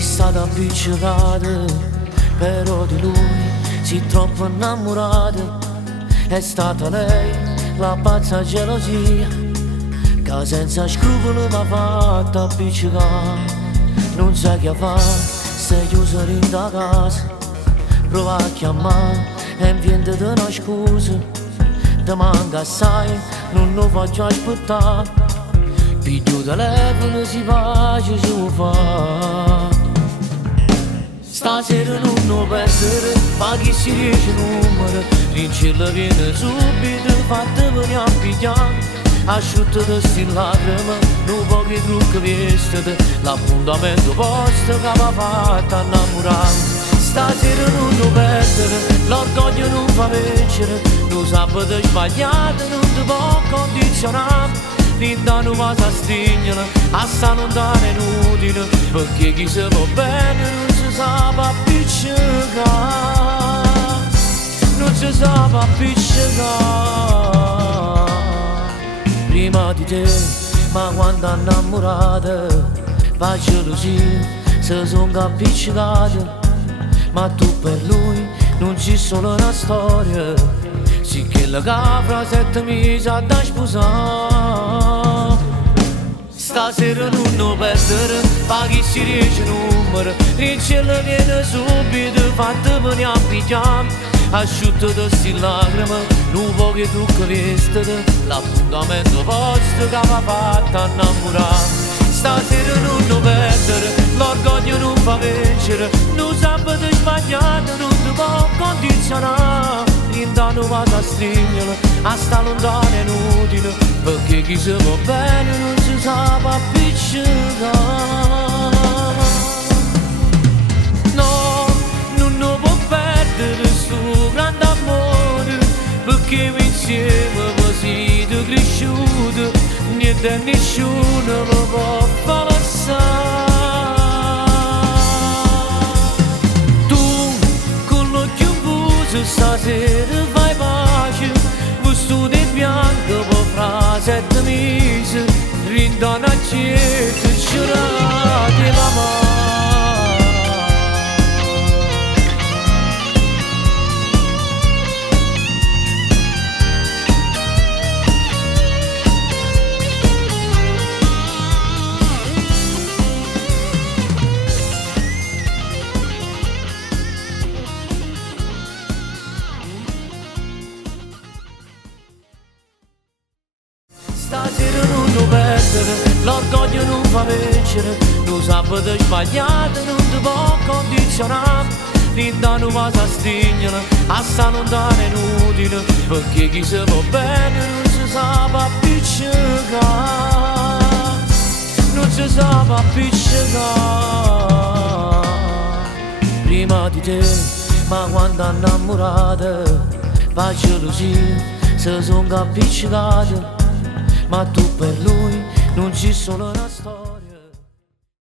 si stata appiccicata, però di lui si troppo innamorata. È stata lei la pazza gelosia, che senza scrupoli m'ha fatta appiccicare. Non sai che fa, sei chiuso in da casa, prova a chiamare e inventati una scusa. Ti manca assai, non lo faccio aspettare, piglio telefono si face su fa. Stasera non lo perdere, fa chi si riesce numero, l'incella viene subito, fatte venire a pigliare. Asciutta da sti lacrime, non pochi trucchi vestiti, l'appuntamento posto che va fatta innamorare. Stasera non lo perdere, l'orgoglio non fa vincere, lo sabato sbagliato non ti può condizionare. L'indanno va a stringere, a sta lontana è inutile, perché chi si va bene non si sa appiccicare, non si sa appiccicare. Prima di te, ma quando innamorata, va gelosia, si sono appiccicate. Ma tu per lui non c'è solo una storia, sì che la capra 7 mesi da sposare. Stasera non lo perdere, fa chi si riesce numero, il cielo viene subito, fatte venire a pigliare. Asciutta da sti lacrime, non pochi trucchi vestiti, l'appuntamento posto che va fatta innamorare. Stasera non lo perdere, l'orgoglio non fa vincere, non sabato sbagliato non ti può condizionare. L'indanno va a stringere, a sta lontana è inutile, perché chi si va bene non si sa appiccicare. No, non lo può perdere sto grande amore, perché insieme così siete cresciuti, niente e nessuno lo può far passare. Tu con l'occhio chiuso stasera fai pace, vestito di bianco poi fra 7 mesi, rindana a certo e giurate mamma. Stasera non lo perdere, l'orgoglio non fa vincere, lo sabato sbagliato non ti può condizionare. L'indanno va a stringere, a sta lontana è inutile, perché chi si va bene non si sa appiccicare, non si sa appiccicare. Prima di te, ma quando innamorata, va gelosia, si sono appiccicate. Ma tu per lui non ci sono una storia.